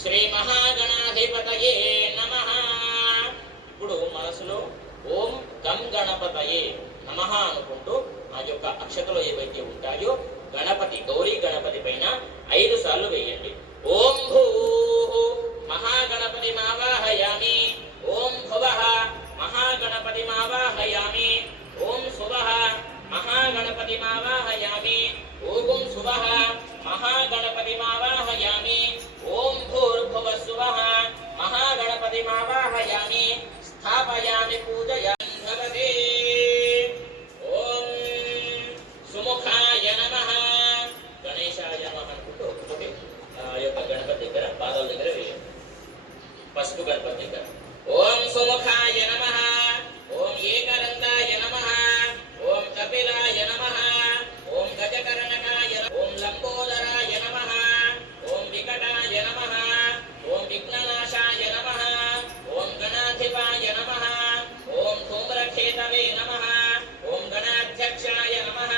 శ్రీ మహాగణాధిపతయే నమః. ఇప్పుడు మనసులో ఓం గం గణపతయే నమః అనుకుంటూ ఆ యొక్క అక్షతలు ఏవైతే ఉంటాయో గణపతి గౌరీ గణపతి పైన 5 సార్లు వేయండి. ఓం భూ మహాగణపతి మావాహయామి, ఓం భువః మహాగణపతి మావాహయామి, ఓం శుభః మహాగణపతి మావాహయామి, ఓం శుభః మహాగణపతి మావాహయామి, ఓం భూర్భువస్సువః మహాగణపతి మావాహయామి, స్థాపయామి పూజయామి భవతే. ఓం సుముఖాయ నమః, గణేశాయ నమః అనుకుంటూ ఒక్కొక్కటి ఆ యొక్క గణపతి దగ్గర పాదాల దగ్గర వేయండి. పసుపు గణపతి దగ్గర ఓం సుముఖాయ నమః, ఓం ఏకరంగాయ నమః, ఓం కపిలాయ నమః, ఓం గజకర్ణకాయ, ఓం లంబోదరాయ నమః, ఓం వికటాయ నమః, ఓం విఘ్ననాశాయ నమః, ఓం గణాధిపాయ నమః, ఓం ధూమ్రకేతవే నమః, ఓం గణాధ్యక్షాయ నమః.